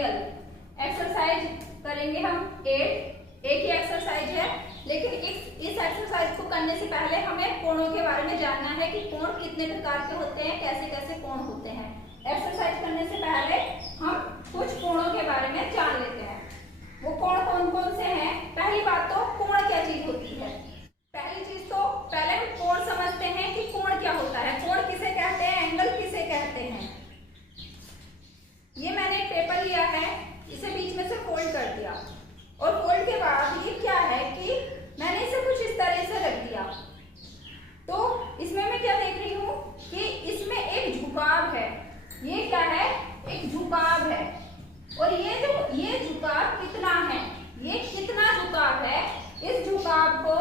Angle. Exercise करेंगे हम 8, एक ही एक्सरसाइज है, लेकिन इस एक्सरसाइज को करने से पहले हमें कोणों के बारे में जानना है कि कोण कितने प्रकार के होते हैं, कैसे कैसे कोण होते हैं। एक्सरसाइज करने से पहले हम कुछ कोणों के बारे में जान लेते हैं। वो कोण कौन कौन से हैं? पहली बात तो कोण क्या चीज होती है। पहली चीज तो पहले हम कोण समझते हैं कि कोण क्या होता है, कोण किसे कहते हैं, एंगल किसे कहते हैं। ये मैंने एक पेपर लिया है, इसे बीच में से फोल्ड कर दिया और फोल्ड के बाद ये क्या है कि मैंने इसे कुछ इस तरह से रख दिया। तो इसमें मैं क्या देख रही हूँ कि इसमें एक झुकाव है। ये क्या है? एक झुकाव है। और ये झुकाव कितना है, ये कितना झुकाव है, इस झुकाव को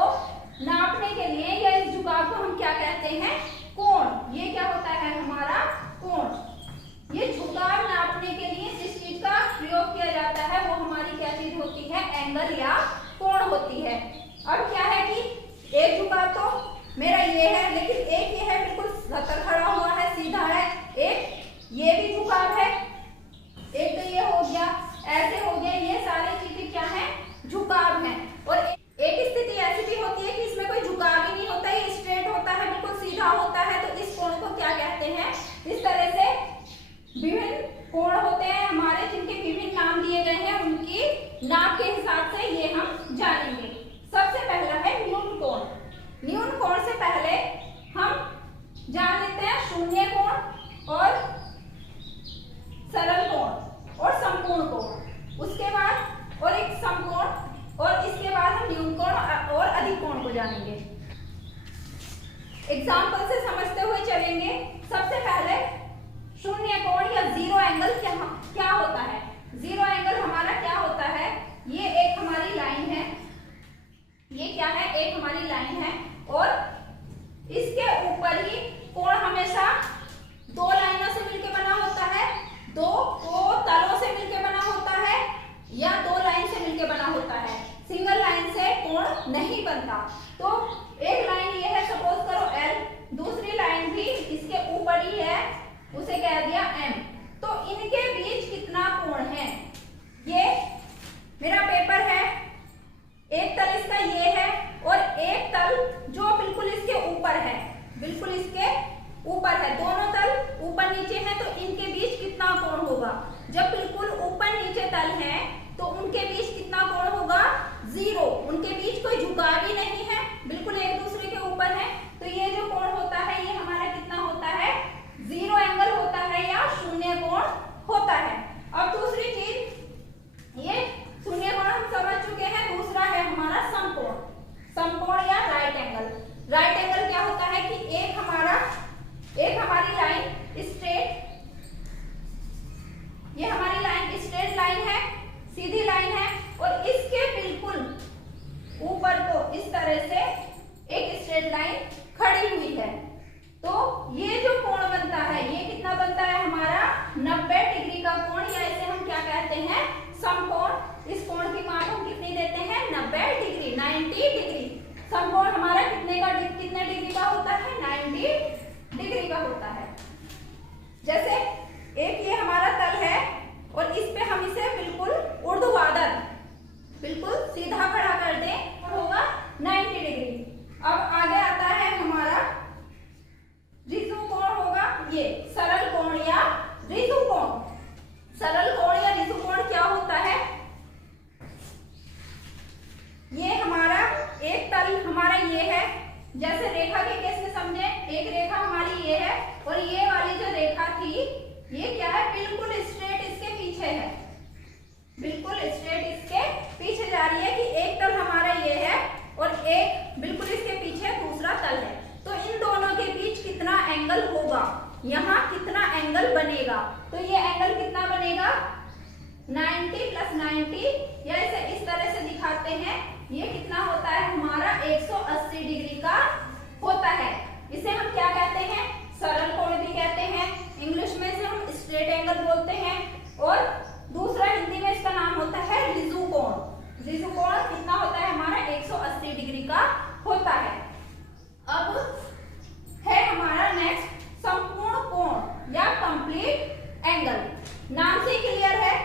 नापने के लिए या इस झुकाव को हम क्या कहते हैं? कोण। ये क्या होता है? हमारा कोण। ये झुकाव नापने के लिए जिस चीज का प्रयोग किया जाता है वो हमारी क्या चीज होती है? एंगल या कोण होती है। अब क्या है कि एक झुकाव तो मेरा ये है, लेकिन एक ये है बिल्कुल सतत खड़ा हुआ है, सीधा है। एक ये भी झुकाव है, एक तो ये हो गया, ऐसे हो गया। ये सारी चीजें क्या है? झुकाव है। और एक स्थिति ऐसी भी होती है कि इसमें कोई झुकाव ही नहीं होता, ये स्ट्रेट होता है, बिल्कुल सीधा होता है। तो इस कोण को क्या कहते हैं? इस तरह से विभिन्न कोण होते हैं हमारे, जिनके विभिन्न नाम दिए गए हैं, उनकी नाप के हिसाब से ये हम जानेंगे। सबसे पहला है न्यून कोण। न्यून कोण से पहले हम जान लेते हैं शून्य कोण और सरल कोण और समकोण कोण। उसके बाद और एक समकोण, और इसके बाद हम न्यून कोण और अधिक कोण को जानेंगे। एग्जाम्पल से समझते हुए चलेंगे। सबसे पहले शून्य कोण या जीरो एंगल क्या होता है? जीरो एंगल हमारा क्या होता है? ये एक हमारी लाइन है, ये क्या है? एक हमारी लाइन है, और इसके ऊपर ही कोण हमेशा दो लाइनों से मिलकर बना होता है, दो तलों से मिलकर बना होता है, या दो लाइन से मिलकर बना होता है। सिंगल लाइन से कोण नहीं बनता। तो एक लाइन ये है, सपोज करो L, दूसरी लाइन भी इसके ऊपर ही है, उसे कह दिया M। तो इनके बीच कितना कोण है? ये मेरा पेपर है, एक तल इसका ये है और एक तल जो बिल्कुल इसके ऊपर है, बिल्कुल इसके ऊपर है। दोनों तल ऊपर नीचे हैं, तो इनके बीच कितना कोण होगा? जब बिल्कुल ऊपर नीचे तल हैं तो उनके बीच कितना कोण होगा? जीरो। उनके बीच कोई झुकाव ही नहीं है, बिल्कुल एक दूसरे के ऊपर है। तो ये जो कोण होता है ये हमारा कितना होता है? जीरो एंगल होता है या शून्य कोण होता है। अब दूसरी चीज, ये शून्य कोण हम समझ चुके हैं। दूसरा है हमारा समकोण। समकोण या राइट एंगल। राइट एंगल क्या होता है कि एक हमारी लाइन स्ट्रेट, ये हमारी लाइन स्ट्रेट लाइन है, सीधी लाइन है, और इसके बिल्कुल ऊपर को इस तरह से एक स्ट्रेट लाइन खड़ी हुई है। तो ये जो कोण बनता है ये कितना बनता है? हमारा 90 डिग्री का कोण, या इसे हम क्या कहते हैं? समकोण। इस कोण की माप हम कितनी देते हैं? 90 डिग्री, 90 डिग्री। समकोण हमारा कितने डिग्री का होता है? 90 डिग्री का होता है। जैसे एक ये हमारा तल है और इस पे हम इसे बिल्कुल ऊर्ध्वाधर, बिल्कुल सीधा खड़ा कर दें, तो होगा 90 डिग्री। अब आगे आता है हमारा ऋजु कोण होगा, ये सरल कोण या ऋजु कोण। सरल कोण या ऋजु कोण क्या होता है? ये हमारा एक तल हमारा ये है, जैसे रेखा के केस में समझे, एक रेखा हमारी ये है और ये वाली जो रेखा थी ये क्या है? बिल्कुल स्ट्रेट इसके पीछे है, बिल्कुल स्ट्रेट इसके पीछे जा रही है कि एक तल हमारा ये है और एक बिल्कुल इसके पीछे दूसरा तल है। तो इन दोनों के बीच कितना एंगल होगा? यहाँ कितना एंगल बनेगा? तो ये एंगल कितना बनेगा? 90 + 90, या इसे इस तरह से दिखाते हैं, ये कितना होता है? हमारा 180 डिग्री का होता है। इसे हम क्या कहते हैं? सरल कोण भी कहते हैं। इंग्लिश में इसे हम स्ट्रेट एंगल बोलते हैं, और दूसरा हिंदी में इसका नाम होता है ऋजु कोण। ऋजु कोण कितना होता है? हमारा 180 डिग्री का होता है। अब है हमारा नेक्स्ट संपूर्ण कोण या कंप्लीट एंगल। नाम से क्लियर है,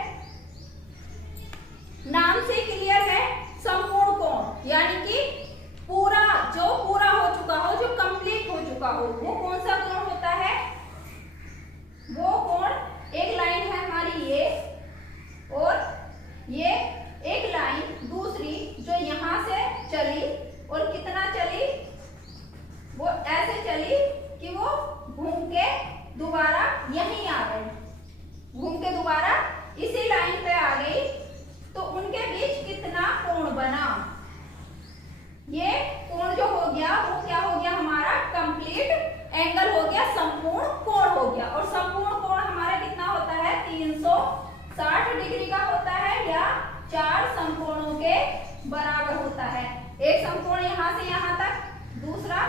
एंगल हो गया संपूर्ण कोण हो गया। और संपूर्ण कोण हमारा कितना होता है 360 डिग्री का होता है या 4 समकोणों के बराबर होता है। एक समकोण यहाँ से यहाँ तक, दूसरा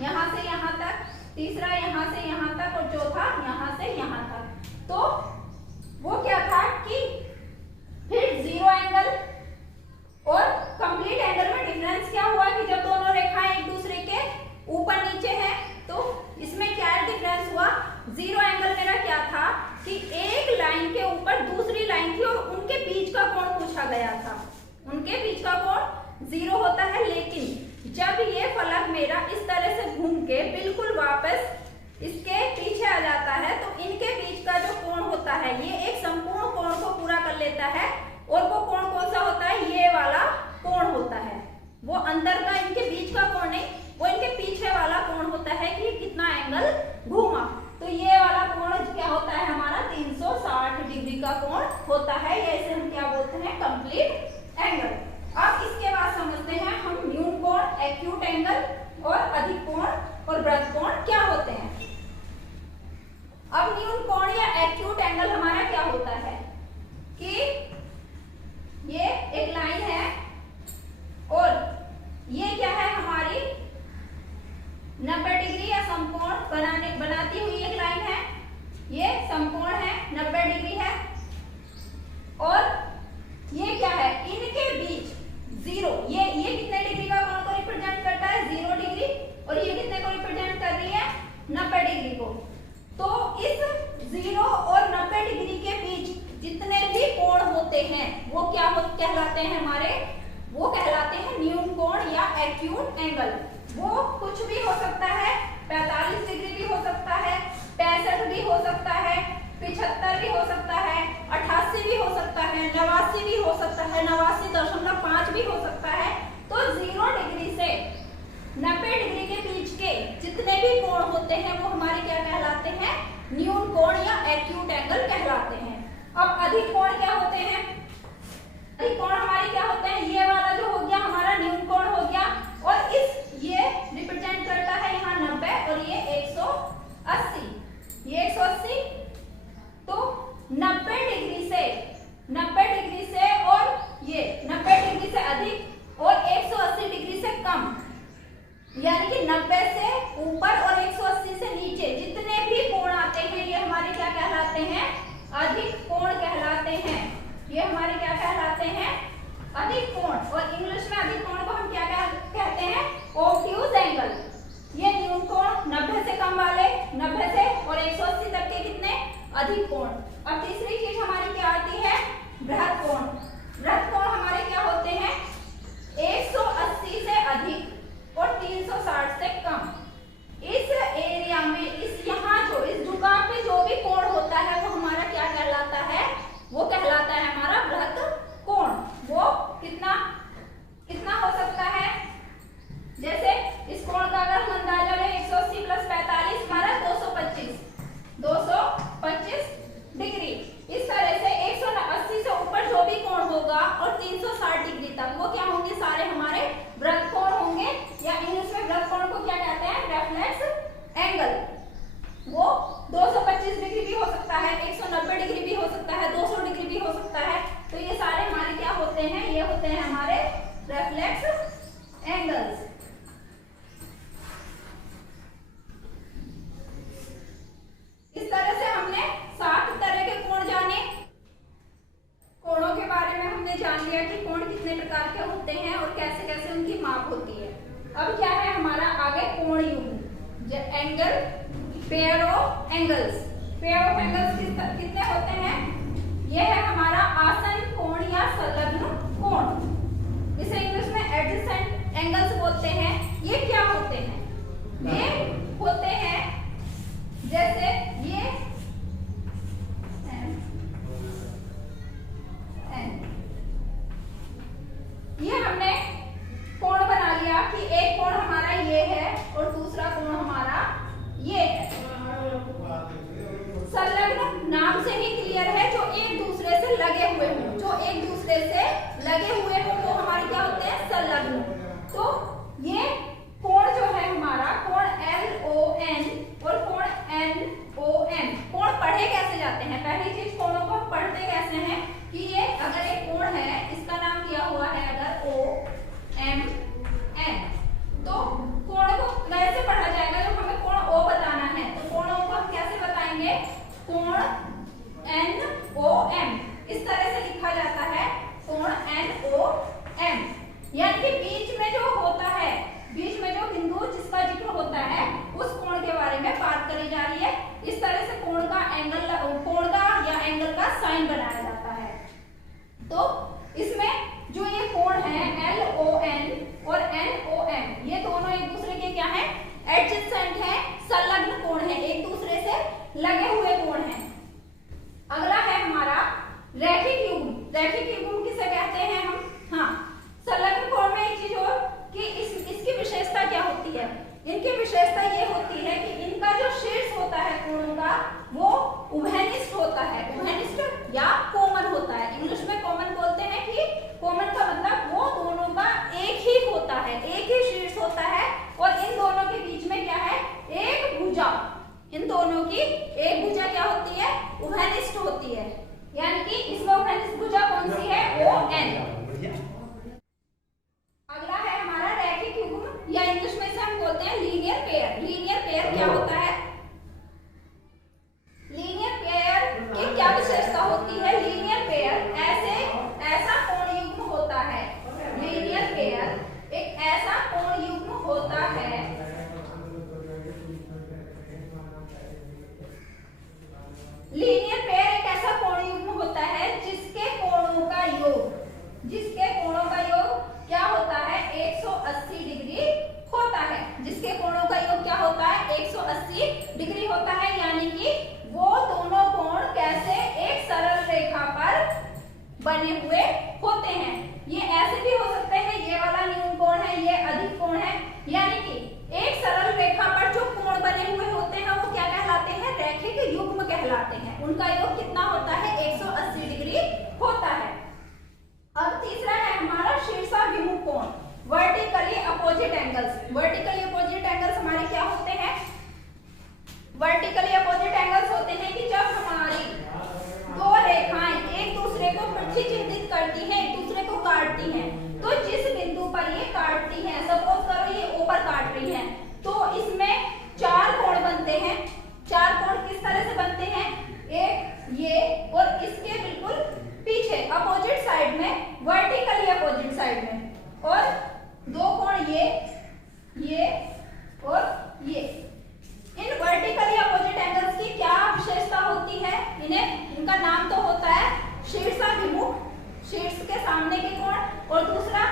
यहाँ से यहाँ तक, तीसरा यहाँ से यहाँ तक और चौथा यहाँ से यहाँ तक। तो वो क्या था कि फिर जीरो एंगल और कंप्लीट एंगल में डिफरेंस क्या हुआ कि जब दोनों रेखाएं एक दूसरे के ऊपर नीचे हैं तो इसमें क्या डिफरेंस हुआ। जीरो एंगल मेरा क्या था कि एक लाइन के ऊपर दूसरी लाइन थी और उनके बीच का कोण पूछा गया था। उनके बीच का कोण जीरो होता है, लेकिन जब ये फलक मेरा इस तरह से घूम के बिल्कुल वापस इसके पीछे आ जाता है तो इनके बीच का जो कोण होता है ये एक संपूर्ण कोण को पूरा कर लेता है। और वो कोण कौन सा होता है, ये वाला कोण होता है। वो अंदर का इनके बीच का कोण नहीं, वो इनके पीछे वाला कोण होता है कि कितना एंगल घूमा। तो ये वाला कोण क्या होता है हमारा 360 डिग्री का कोण होता है। या इसे हम क्या बोलते हैं, कंप्लीट एंगल। अब इसके बाद समझते हैं हम न्यून कोण, एक्यूट एंगल और अधिक कोण और वृत्त कोण क्या होते हैं। अब न्यून कोण या एक्यूट एंगल हमारा क्या होता है कि ये एक लाइन है और ये क्या है हमारी 90 डिग्री या समकोण बनाती हुई एक लाइन है। ये समकोण है, 90 डिग्री है। और ये क्या है, इनके बीच जीरो, ये कितने डिग्री का कोण को रिप्रेजेंट करता है, 0 डिग्री। और ये कितने को रिप्रेजेंट कर रही है, 90 डिग्री को। तो इस 0 और 90 डिग्री के बीच जितने भी कोण होते हैं वो क्या कहलाते हैं हमारे, वो कहलाते हैं न्यून कोण या एक्यूट एंगल। वो कुछ भी हो सकता है, 45 डिग्री भी हो सकता है, 65 भी हो सकता है, 75 भी हो सकता है, 88 भी हो सकता है, 89 भी हो सकता है, 89.5 भी हो सकता है। तो 0 डिग्री से 90 डिग्री के बीच के जितने भी कोण होते हैं वो हमारे क्या कहलाते हैं, न्यून कोण या एक्यूट एंगल कहलाते हैं। अब अधिक कोण क्या होते हैं, अधिक कोण हमारे क्या होते हैं, ये वाला जो हो गया हमारा न्यून कोण हो गया। और ये रिप्रेजेंट करता है यहाँ 90 और ये 180, ये 180। तो 90 डिग्री से और ये 90 डिग्री से अधिक और 180 डिग्री से कम, यानी कि 90 से ऊपर और 180 से नीचे जितने भी कोण आते हैं ये हमारे क्या कहलाते हैं, अधिक कोण कहलाते हैं। ये हमारे क्या कहलाते हैं, अधिक कोण। और इंग्लिश में अधिक कोण को हम क्या कहते हैं, ऑब्ट्यूज एंगल। ये न्यून कोण 90 से कम वाले, 90 से और 180 तक के कितने, अधिक कोण। अब तीसरी चीज हमारी क्या आती है, बृहत कोण। बृहत कोण हमारे क्या होते हैं, 180 से अधिक और 360 से कम। इस एरिया में इस झुकाव पे जो भी कोण होता है वो हमारा क्या कहलाता है, वो कहलाता है हमारा बृहत कोण। वो कितना हो सकता है, जैसे इस कोण का अगर हम अंदाजा लें 180 प्लस 45 हमारा 225 डिग्री। इस तरह से 180 से ऊपर जो भी कोण होगा और 360 डिग्री तक वो क्या होंगे, सारे हमारे वृत्त कोण होंगे। या इंग्लिश में वृत्त कोण को क्या कहते हैं, रेफ्लेक्स एंगल। वो 225 डिग्री भी हो सकता है, 190 डिग्री भी हो सकता है, 200 डिग्री भी हो सकता है। तो ये सारे हमारे क्या होते हैं, ये होते हैं हमारे रेफ्लेक्स एंगल्स। इस तरह से हमने 7 तरह के कोण जाने। कोणों के बारे में हमने जान लिया कि कोण कितने प्रकार के होते हैं और कैसे कैसे उनकी माप होती है। अब क्या है हमारा आगे कोण युग्म, angle, pair of angles. Pair of angles कितने होते हैं, यह है हमारा आसन कोण या संलग्न कोण। इसे इंग्लिश में एडजेसेंट एंगल्स बोलते हैं। ये क्या होते हैं, ये होते हैं जैसे ये हमने कोण बना लिया कि एक कोण हमारा ये है और दूसरा कोण हमारा ये है। संलग्न नाम से ही क्लियर है, जो एक दूसरे से लगे हुए हों, जो एक दूसरे से लगे हुए हों वो हमारे क्या होते हैं, संलग्न। तो ये कोण जो है हमारा कोण LON एडजेसेंट है, संलग्न कोण है, एक दूसरे से लगे हुए कोण है। अगला है हमारा रैखिक युग्म। रैखिक युग्म किसे कहते हैं हम? हाँ, संलग्न कोण में एक चीज और कि इसकी विशेषता क्या होती है? इनकी विशेषता ये होती है कि इनका जो शीर्ष होता है कोणों का वो उभयनिष्ठ होता है। उभयनिष्ठ या कॉमन होता है। इंग्लिश में कॉमन बोलते हैं कि कॉमन का मतलब वो दोनों का एक ही होता है, एक ही शीर्ष होता है और इन दोनों के बीच में क्या है? एक भुजा। इन दोनों की एक भुजा क्या होती है? उभयनिष्ठ होती है। यानी कि इसमें उभयनिष्ठ भुजा कौन सी है? ON। अगला है हमारा रैखिक युग्म या इंग्लिश में से हम बोलते हैं लीनियर पेयर। लीनियर पेयर क्या होता है? लीनियर पेयर की क्या विशेषता होती है? लीनियर पेयर ऐसा कोण युग्म होता है। लीनियर पेयर एक ऐसा कोण युग्म होता है लीनियर पेयर एक ऐसा कोण युग्म होता है जिसके कोणों का योग क्या होता है? 180 डिग्री होता है। जिसके कोणों का योग क्या होता है? 180 डिग्री होता है। यानी कि वो दोनों कोण कैसे? एक सरल रेखा पर बने हुए होते हैं। ये ऐसे भी हो सकते हैं, ये वाला न्यून कोण है, ये अधिक कोण है। यानी कि एक सरल रेखा पर जो कोण बने हुए होते हैं वो क्या कहलाते हैं? रैखिक युग्म कहलाते हैं। उनका योग कितना होता है? 180 डिग्री होता है। अब तीसरा है हमारा शीर्षाभिमुख कोण, vertically opposite angles. Vertically opposite angles हमारे क्या होते हैं? वर्टिकली अपोजिट एंगल्स होते हैं कि जब हमारी दो रेखाएं एक दूसरे को प्रतिच्छेदित करती हैं, एक दूसरे को काटती हैं, तो जिस बिंदु पर ये काटती हैं, सपोज करो ये O पर काट रही हैं, तो इसमें चार कोण बनते हैं। चार कोण किस तरह से बनते हैं? एक ये और इसके बिल्कुल पीछे अपोजिट साइड में, वर्टिकली अपोजिट साइड में, और दो कोण ये और ये। इन वर्टिकली अपोजिट एंगल्स की क्या विशेषता होती है? इनका नाम तो होता है शीर्षाभिमुख, शीर्ष के सामने के कोण, और दूसरा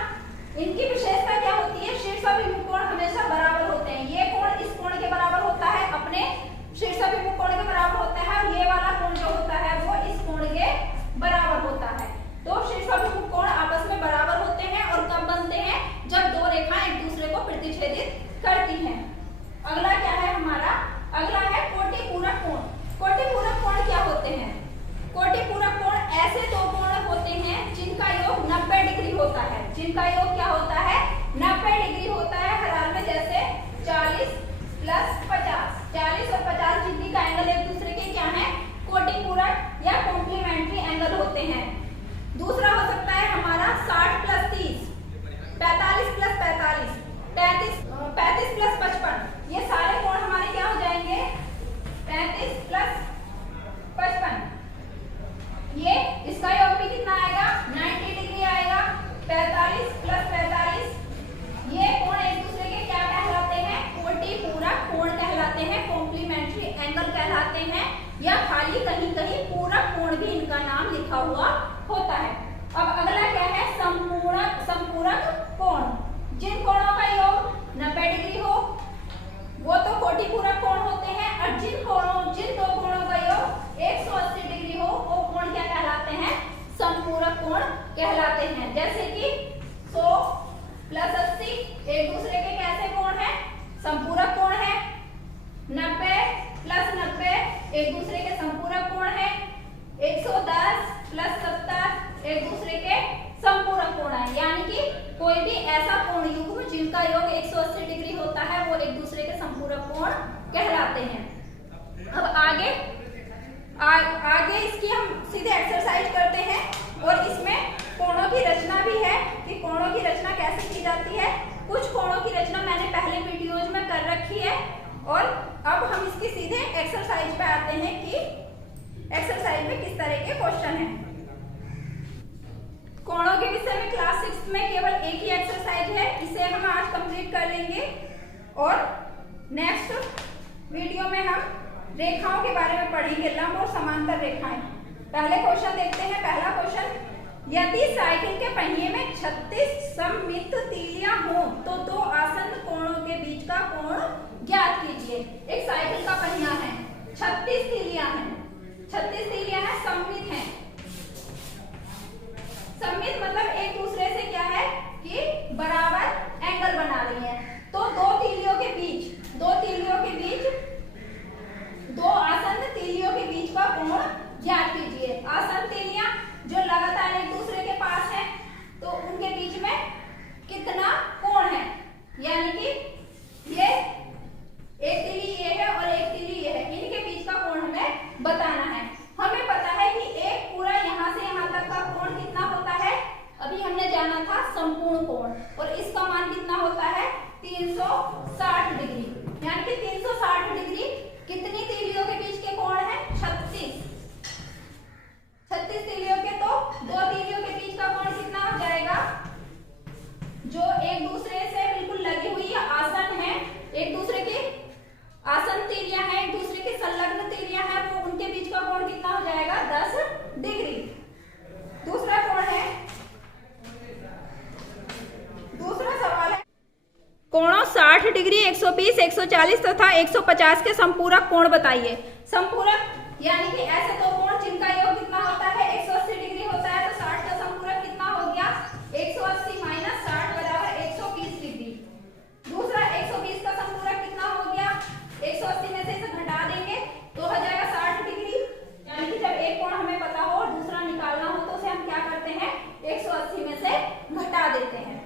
इनकी विशेषता क्या होती है? शीर्षाभिमुख कोण हमेशा बराबर होते हैं। ये कोण इस कोण के बराबर होता है, अपने शीर्षाभिमुख कोण के बराबर होता है, और ये वाला कोण जो होता है वो इस कोण के बराबर होता है। तो शीर्षाभिमुख कोण आपस में बराबर होते हैं और कब बनते हैं? जब दो रेखाएं एक दूसरे को प्रतिच्छेदित करती हैं। अगला क्या है हमारा? अगला है कोटिपूरक कोण। कोटिपूरक कोण क्या होते हैं? कोटिपूरक कोण ऐसे दो कोण होते हैं जिनका योग 90 डिग्री होता है। जिनका योग क्या होता है? 90 डिग्री होता है। हर हाल में जैसे 40 + 50, 40 और 50 डिग्री का एंगल एक दूसरे के क्या है? कोटिपूरक या कॉम्प्लीमेंट्री एंगल होते हैं। दूसरा हो सकता है हमारा 60 + 30, 45 + 45, 35 + 55। ये सारे कोण हमारे क्या हो जाएंगे? 35 + 55। ये इसका योग भी कितना आएगा? 90 डिग्री आएगा। 45 + 45, ये कोण एक दूसरे के क्या कहलाते हैं? कोटिपूरक कोण कहलाते हैं, कॉम्प्लीमेंट्री एंगल कहलाते हैं, या खाली कहीं कहीं पूरक कोण भी इनका नाम लिखा हुआ होता है। अब अगला क्या है? संपूरक कोण। जिन कोणों का योग 90 डिग्री हो वो तो कोटिपूरक कोण होते हैं, और जिन दो कोणों का योग 180 डिग्री हो वो कोण क्या कहलाते हैं? संपूरक कोण कहलाते हैं। जैसे कि 100 + 80 एक दूसरे के कैसे कोण है? संपूरक कोण है। 90 + 90 एक दूसरे के संपूरक कोण है। 110 + 70 एक दूसरे के संपूरक कोण है। यानी कि कोई भी ऐसा कोण युग्म जिनका योग 180 डिग्री होता है वो एक दूसरे के संपूरक कोण कहलाते हैं। अब आगे इसकी हम सीधे एक्सरसाइज करते हैं, और इसमें कोणों की रचना भी है कि कोणों की रचना कैसे की जाती है। कुछ कोणों की रचना मैंने पहले वीडियोज में कर रखी है, और अब हम इसकी सीधे एक्सरसाइज पे आते हैं कि एक्सरसाइज में किस तरह के क्वेश्चन हैं। कोणों के विषय में क्लास 6 में केवल एक ही एक्सरसाइज है, इसे हम आज कंप्लीट कर लेंगे, और नेक्स्ट वीडियो में हम रेखाओं के बारे में पढ़ेंगे, लंब और समांतर रेखाएं। पहले क्वेश्चन देखते हैं। पहला क्वेश्चन, यदि साइकिल के पहिए में 36 सममित तीलियां हो तो दो आसन्न कोणों के बीच का कोण ज्ञात 60 डिग्री, 120, 140 तथा 150 के समपूरक कोण बताइए। समपूरक यानी कि ऐसे दो कोण जिनका योग कितना होता है 180 डिग्री होता है, तो 60 का समपूरक कितना हो गया 180 माइनस 60 बराबर 120 डिग्री। दूसरा 120 का समपूरक कितना हो गया 180 में से इसे घटा देंगे तो हो जाएगा 60 डिग्री। यानी कि जब एक कोण हमें पता हो और दूसरा निकालना हो तो उसे हम क्या करते हैं 180 में से घटा देते हैं।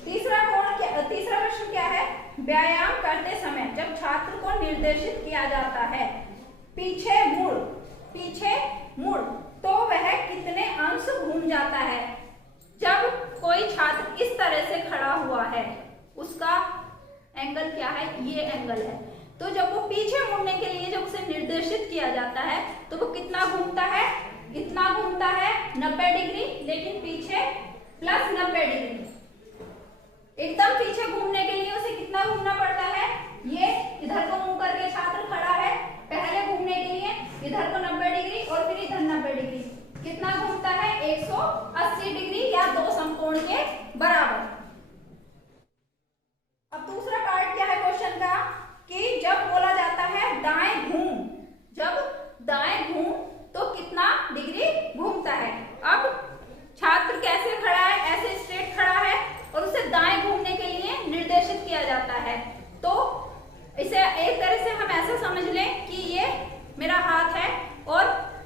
तीसरा प्रश्न क्या है, व्यायाम करते समय जब छात्र को निर्देशित किया जाता है पीछे मुड़ तो वह कितने अंश घूम जाता है। जब कोई छात्र इस तरह से खड़ा हुआ है उसका एंगल क्या है, ये एंगल है, तो जब वो पीछे मुड़ने के लिए जब उसे निर्देशित किया जाता है तो वो कितना घूमता है, इतना घूमता है 90 डिग्री, लेकिन पीछे प्लस 90 डिग्री। एकदम पीछे घूमने के लिए उसे कितना घूमना पड़ता है, ये इधर को मुंह करके छात्र खड़ा है, पहले घूमने के लिए इधर को 90 डिग्री और फिर इधर 90 डिग्री, कितना घूमता है 180 डिग्री या दो समकोण के बराबर। अब दूसरा पार्ट क्या है क्वेश्चन का कि जब बोला जाता है दाएं घूम, जब दाएं घूम तो कितना डिग्री घूमता है। अब छात्र कैसे खड़ा है, ऐसे स्ट्रेट खड़ा है और उसे दाएं घूमने के लिए निर्देशित किया जाता है, तो इसे एक तरह से हम ऐसा समझ लें कि ये मेरा हाथ है और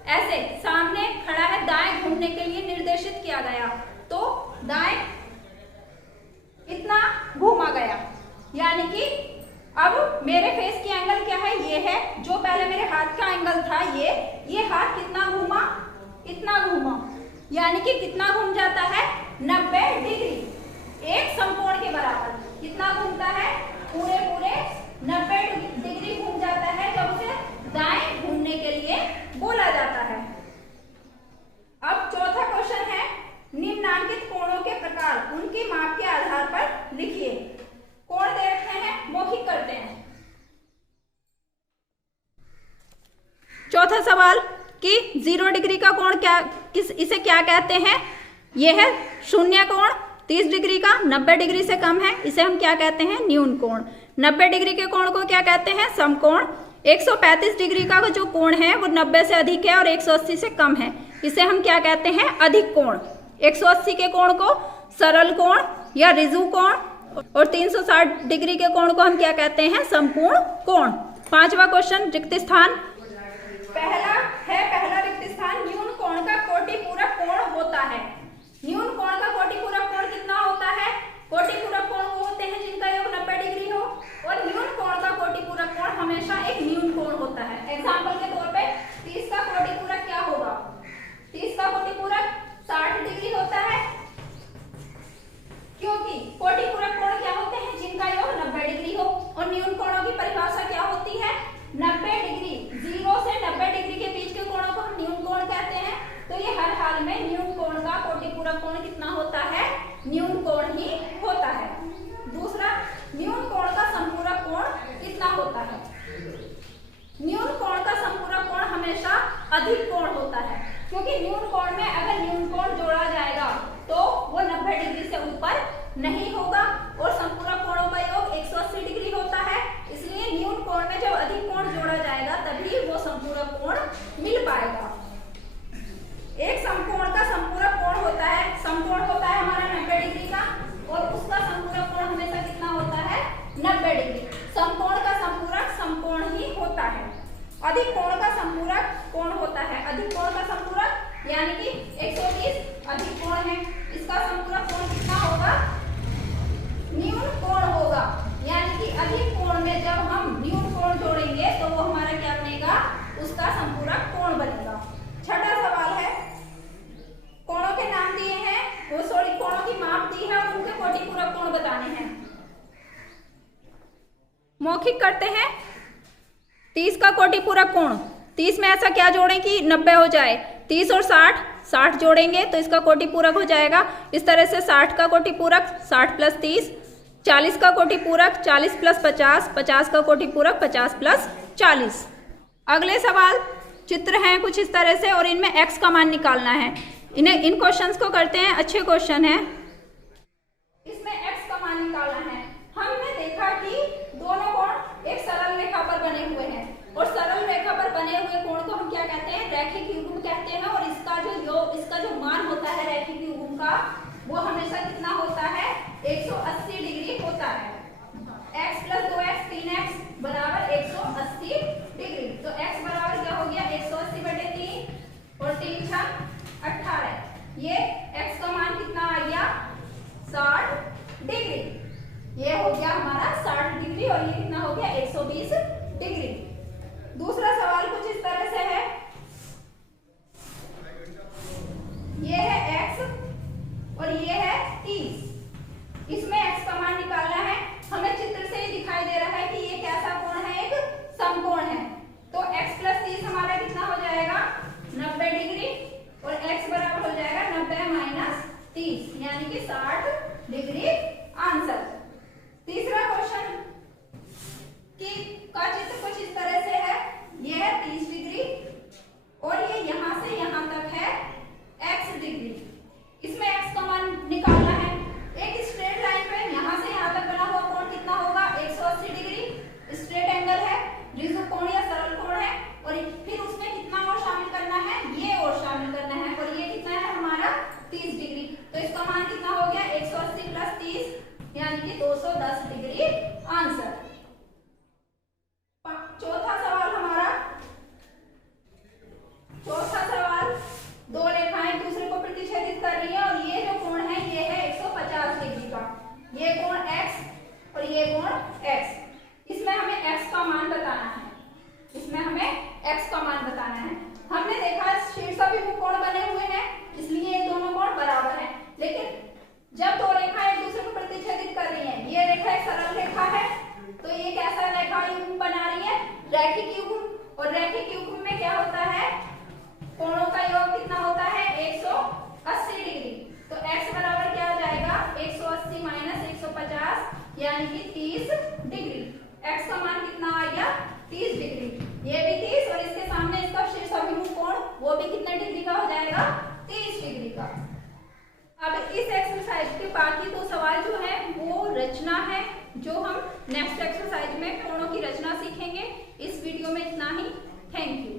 ऐसे सामने खड़ा है, दाएं घूमने के लिए निर्देशित किया गया तो दाएं इतना घूमा गया। यानी कि अब मेरे फेस की एंगल क्या है, ये है, जो पहले मेरे हाथ का एंगल था ये हाथ कितना घूमा, इतना घूमा, यानी कि कितना घूम जाता है 90 डिग्री, एक समकोण के बराबर। कितना घूमता है, पूरे 90 डिग्री घूम जाता है जब उसे दाएं घूमने के लिए बोला जाता है। अब चौथा क्वेश्चन है, निम्नांकित कोणों के प्रकार उनके माप के आधार पर लिखिए। कोण दे रखे हैं, मौखिक करते हैं। चौथा सवाल कि 0 डिग्री का कोण इसे क्या कहते हैं, यह है शून्य कोण। 30 डिग्री का 90 डिग्री से कम है, इसे हम क्या कहते हैं, न्यून कोण। 90 डिग्री के कोण को क्या कहते हैं, समकोण। 135 डिग्री का जो कोण है वो 90 से अधिक है और 180 से कम है, इसे हम क्या कहते हैं, अधिक कोण। 180 के कोण को सरल कोण या ऋजु कोण और 360 डिग्री के कोण को हम क्या कहते हैं, समपूर्ण कोण। पांचवा क्वेश्चन, रिक्त स्थान। पहला रिक्त स्थान, न्यून कोण का कोटिपूरक कोण होता है। न्यून कोण का कोटिपूरक कोण कितना होता है, कोटिपूरक कोण वो होते हैं जिनका योग 90 डिग्री हो, और न्यून कोण का कोटिपूरक कोण हमेशा एक न्यून कोण होता है। एग्जांपल के तौर पे 30 का कोटिपूरक क्या होगा, 30 का कोटिपूरक 60 डिग्री होता है, क्योंकि कोटिपूरक कोण क्या होते हैं जिनका योग 90 डिग्री हो। और न्यून कोणों की परिभाषा क्या होती है, 90 डिग्री, 0 से 90 डिग्री के बीच के कोणों को हम न्यून कोण कहते हैं। तो ये हर हाल में न्यून कोण का कोटिपूरक कोण कितना होता है, न्यून कोण ही होता है। दूसरा, न्यून कोण का संपूरक कोण कितना होता है। न्यून कोण का संपूरक कोण हमेशा अधिक कोण होता है, क्योंकि न्यून कोण में अगर न्यून कोण जोड़ा जाएगा तो वो 90 डिग्री से ऊपर नहीं होगा, और संपूरक कोणों का योग 180 डिग्री होता है। इसलिए न्यून कोण में जब अधिक कोण जोड़ा जाएगा तभी वो संपूरक कोण मिल पाएगा। एक समकोण का संपूरक कोण होता है, समकोण होता है हमारा 90 डिग्री का, और उसका संपूरक कोण हमेशा कितना होता है, 90 डिग्री। समकोण का संपूरक समकोण ही होता है। अधिक कोण का संपूरक कोण होता है, अधिक कोण का संपूरक यानी कि 120 अधिक कोण है, इसका संपूरक कोण कितना होगा, न्यून कोण होगा। यानी कि अधिक कोण में जब हम न्यून कोण जोड़ेंगे तो वो हमारा क्या बनेगा, उसका संपूरक कोण बनेगा। छठा सवाल है, कोणों के नाम दिए हैं, कोणों की माप दी है और उनके कोटिपूरक कोण बताने हैं। मौखिक करते हैं। 30 का कोटिपूरक कोण, 30 में ऐसा क्या जोड़ें कि 90 हो जाए, 30 और 60 जोड़ेंगे तो इसका कोटिपूरक हो जाएगा। इस तरह से 60 का कोटिपूरक 60 प्लस 30, 40 का कोटिपूरक 40 प्लस 50, 50 का कोटिपूरक 50 प्लस 40। अगले सवाल चित्र हैं कुछ इस तरह से और इनमें x का मान निकालना है। इन क्वेश्चंस को करते हैं, अच्छे क्वेश्चन है। इसमें x का मान निकालना है। हमने देखा हमारा 60 डिग्री और ये कितना हो गया 120 डिग्री। दूसरा सवाल कुछ इस तरह से है, ये है x और ये है 30। इसमें x का मान निकालना है। हमें चित्र से ही दिखाई दे रहा है कि ये कैसा कोण है, एक समकोण है। तो x + 30 हमारा कितना हो जाएगा 90 डिग्री और x बराबर हो जाएगा 90 - 30 यानी कि 60 डिग्री आंसर। तीसरा क्वेश्चन का चित्र कुछ इस तरह से है, ये है 30 डिग्री और ये यहां से यहां तक है x डिग्री। इसमें x का मान निकालना है। एक स्ट्रेट लाइन पे यहां से यहां तक बना हुआ कोण कितना होगा 180 डिग्री। स्ट्रेट एंगल है, रिजु कोण या सरल कोण है और फिर उसमें कितना और शामिल करना है, ये और शामिल करना है और ये कितना है हमारा 30 डिग्री। तो इसका मान कितना हो गया 180 + 30 यानी कि 210 डिग्री आंसर। चौथा सवाल, दो रेखाएं एक दूसरे को प्रतिच्छेदित कर रही है और ये जो कोण है ये है 150 डिग्री का। ये कोण x और ये कोण x। इसमें हमें x का मान बताना है। हमने देखा शीर्षाभिमुख कोण बने हुए हैं इसलिए ये दोनों कोण बराबर हैं। लेकिन जब दो रेखाएं एक दूसरे को प्रतिच्छेदित कर रही हैं, ये रेखा एक सरल रेखा है तो ये कैसा रेखा युग्म बना रही है, रैखिक युग्म। और रैखिक युग्म में क्या होता है, कोणों का योग कितना होता है 180 डिग्री। तो x बराबर क्या आ जाएगा 180 - 150 यानी कि 30 डिग्री। x का मान कितना आ गया 30 डिग्री। ये भी 30 और इसके सामने इसका शीर्षाभिमुख कोण वो भी कितने डिग्री का हो जाएगा 30 डिग्री का। अब इस एक्सरसाइज के बाकी दो सवाल जो है वो रचना है, जो हम नेक्स्ट एक्सरसाइज में कोणों की रचना सीखेंगे। इस वीडियो में इतना ही। Thank you.